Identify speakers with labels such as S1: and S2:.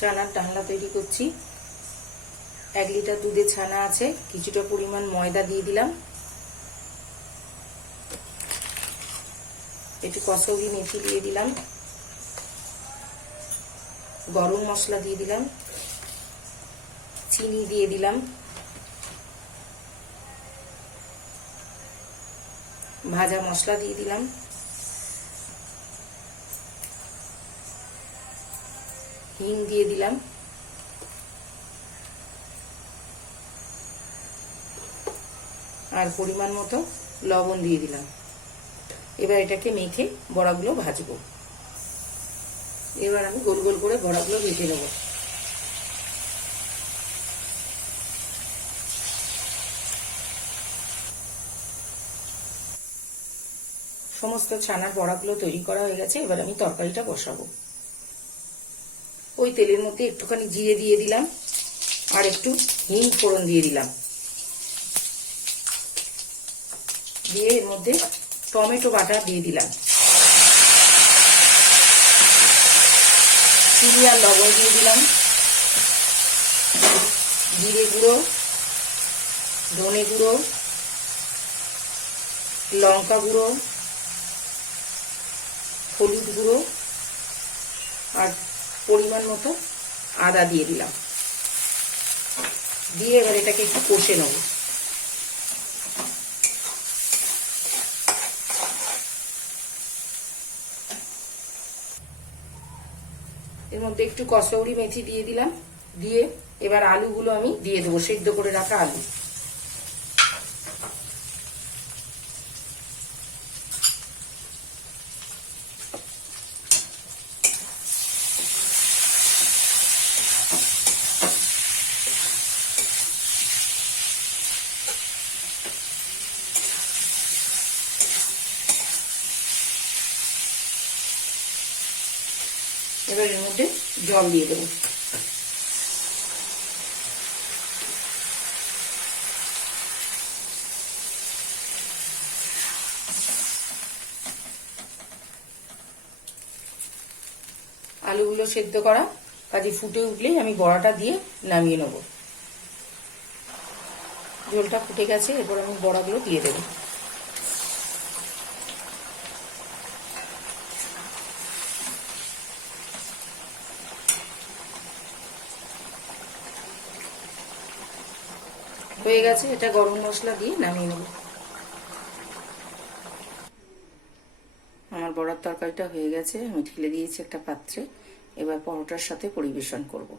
S1: ছানার ডালনা তৈরি করছি। এক লিটার দুধে ছানা আছে, কিছুটা পরিমাণ ময়দা দিয়ে দিলাম। একটু কসৌরি মেথি দিয়ে দিলাম। গরম মশলা দিয়ে দিলাম। চিনি দিয়ে দিলাম। ভাজা মশলা দিয়ে দিলাম। হিং দিয়ে দিলাম। আর পরিমাণ মতো লবণ দিয়ে দিলাম। এবার এটাকে মেখে বড়াগুলো ভাজবো। এবার আমি গোল গোল করে বড়াগুলো ভেজে নেব। সমস্ত ছানার বড়াগুলো তৈরি করা হয়ে গেছে, এবার আমি তরকারিটা বসাবো। ওই তেলের মধ্যে একটুখানি জিরে দিয়ে দিলাম আর একটু হিং ফোড়ন দিয়ে দিলাম। দিয়ে এর মধ্যে টমেটো বাটা দিয়ে দিলাম। চিনি আর লবণ দিয়ে দিলাম। জিরে গুঁড়ো, ধনে গুঁড়ো, লঙ্কা গুঁড়ো, হলুদ গুঁড়ো আর পরিমাণ মতো আদা দিয়ে দিলাম। দিয়ে এবার এটাকে একটু কষে নেব। এর মধ্যে একটু কসৌরি মেথি দিয়ে দিলাম। দিয়ে এবার আলুগুলো আমি দিয়ে দেবো, সেদ্ধ করে রাখা আলু। এবার এর মধ্যে জল দিয়ে দেবো। আলুগুলো সেদ্ধ করা, কাজে ফুটে উঠলেই আমি বড়াটা দিয়ে নামিয়ে নেব। ঝোলটা ফুটে গেছে, এরপর আমি বড়াগুলো দিয়ে দেবো। হয়ে গেছে, এটা গরম মশলা দিয়ে নামিয়ে নেব। আমার বড়ার তরকারিটা হয়ে গেছে, আমি ঢেলে দিয়েছি একটা পাত্রে। এবার পরোটার সাথে পরিবেশন করব।